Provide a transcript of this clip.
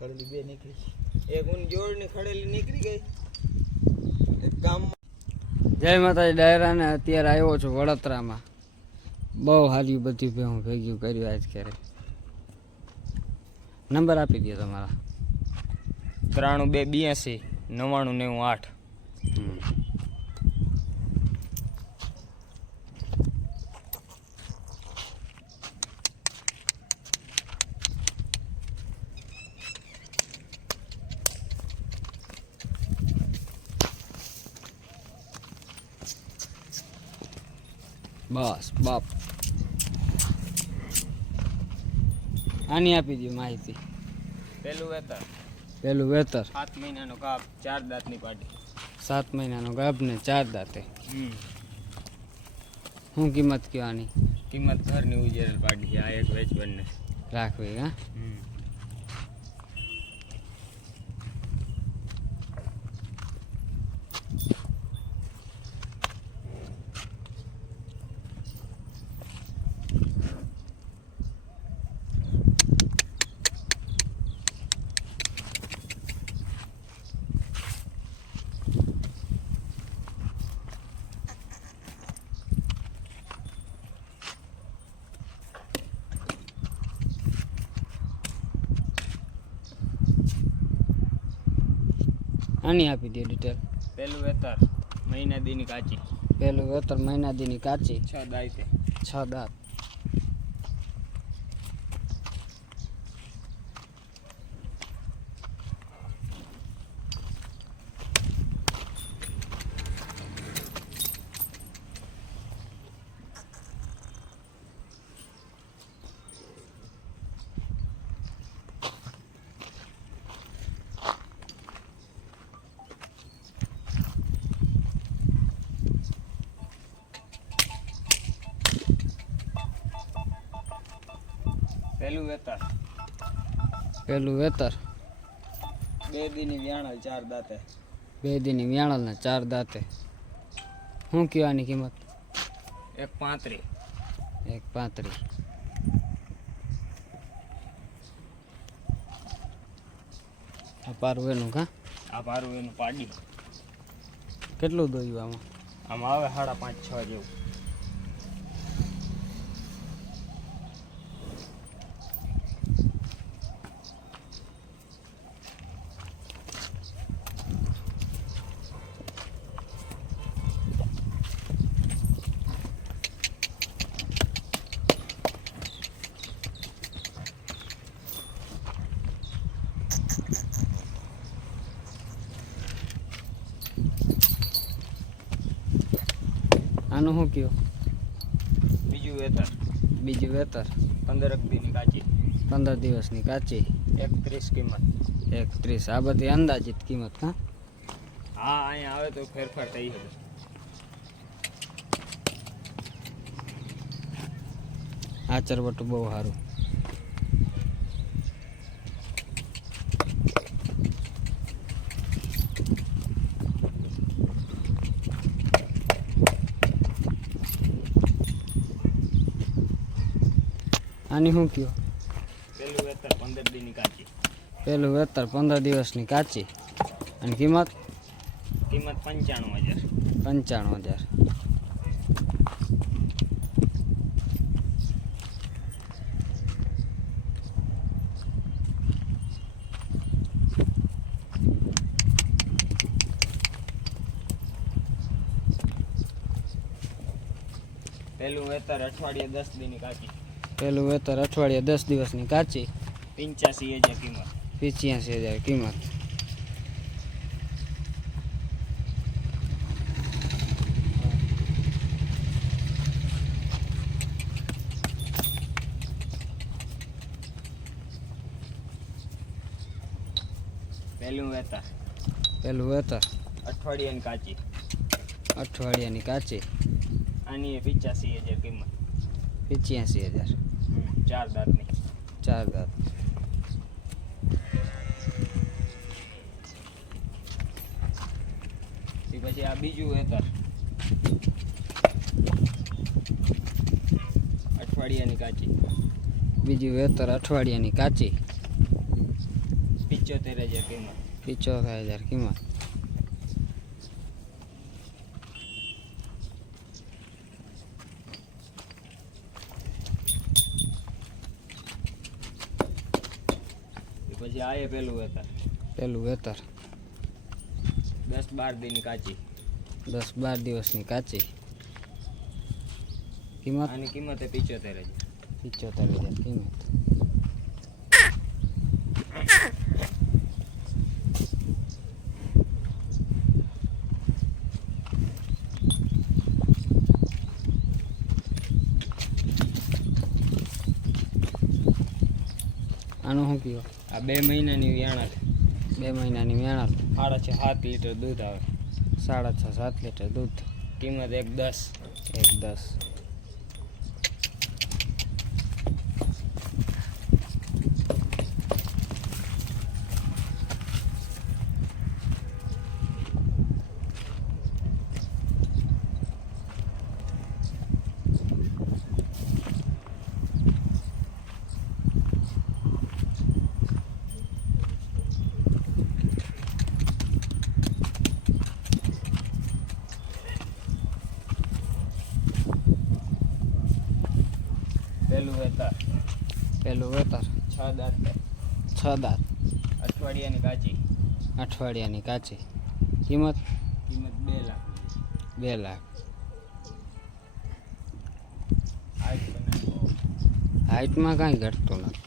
ખડેલી બે નીકળી એક ઊન જોડની ખડેલી નીકળી ગઈ. એક ગામ જય માતાજી ડાયરાને અત્યારે આવ્યો છું વડોદરામાં. બહુ સારી બધી ભેગું ભેગું કર્યું આજ ક્યારે નંબર આપી દે તમારા. ત્રાણું બે બ્યાસી નવ્વાણું નેવું આઠ. બસ બાપ. આની આપી દઉં માહિતી. પેલું વેતર. પેલું વેતર. સાત મહિનાનો કાપ ચાર દાંતની પાટી. સાત મહિનાનો ગાભ ને ચાર દાંતે. શું કિંમત કહેવાની? કિંમત ઘરની ઉજેરેલ પાટી આ એક વેચવાને રાખવી હા? આની આપી દે ડિટેલ પહેલું વેતર મહિના દીની કાચી. પહેલું વેતર મહિના દીની કાચી. છ દાંતે છ દાંત. પેલું વેતર. પેલું વેતર? બે દીની વ્યાણલ ચાર દાંતે. બે દીની વ્યાણલ ને ચાર દાંતે. શું કહેવાની કિંમત? એક પાંત્રી. એક પાંત્રી. આ પારું એનું કા? આ પારું એનું પાડી કેટલું દોયું આમાં? આમાં આવે સાડા પાંચ છ જેવું. આનું શું કયો? બીજું વેતર બીજું વેતર પંદર દીની કાચી. પંદર દિવસની કાચી. એકત્રીસ કિંમત. એકત્રીસ. આ બધી અંદાજિત કિંમત હા? હા અહીંયા આવે તો ફેરફાર થઈ શકે. આ ચરવટું બહુ સારું. આની શું કયો? પેલું વેતર પંદર દિવસની કાચી. પેલું વેતર પંદર દિવસની કાચી. અને કિંમત? કિંમત પંચાણું હજાર. પંચાણું હજાર. પેલું વેતર અઠવાડિયે દસ દિન કાચી. પેલું વેતર અઠવાડિયે દસ દિવસની કાચી. પંચ્યાસી હજાર કિંમત. પંચ્યાસી હજાર કિંમત. પેલું વેતર પેલું વેતર અઠવાડિયાની કાચી. અઠવાડિયાની કાચી. આની પંચ્યાસી હજાર કિંમત. પંચ્યાસી હજાર. ચાર દાંતની. ચાર દાંત. પછી આ બીજું વેતર. અઠવાડિયાની કાચી. બીજું વેતર અઠવાડિયાની કાચી. પિચોતેર હજાર કિંમત. પિચોતેર હજાર કિંમત એ પછી આ એ પેલું વેતર. પેલું વેતર. દસ બાર દિવસની કાચી. દસ બાર દિવસની કાચી. કિંમત? આની કિંમત એ પિચોતેર હજાર. પિચોતેર હજાર કિંમત. આનો શું કયો આ બે મહિનાની વ્યાણા બે મહિનાની વેણાલ સાડા છ સાત લીટર દૂધ આવે. સાડા છ સાત લીટર દૂધ. કિંમત એક દસ. એક દસ. પેલું વેતર પેલું વેતર છ દાંત. છ દાંત. અઠવાડિયાની કાચી. અઠવાડિયાની કાચી. કિંમત? કિંમત બે લાખ. બે લાખ. હાઈટમાં હાઇટમાં કાંઈ ઘટતું નથી.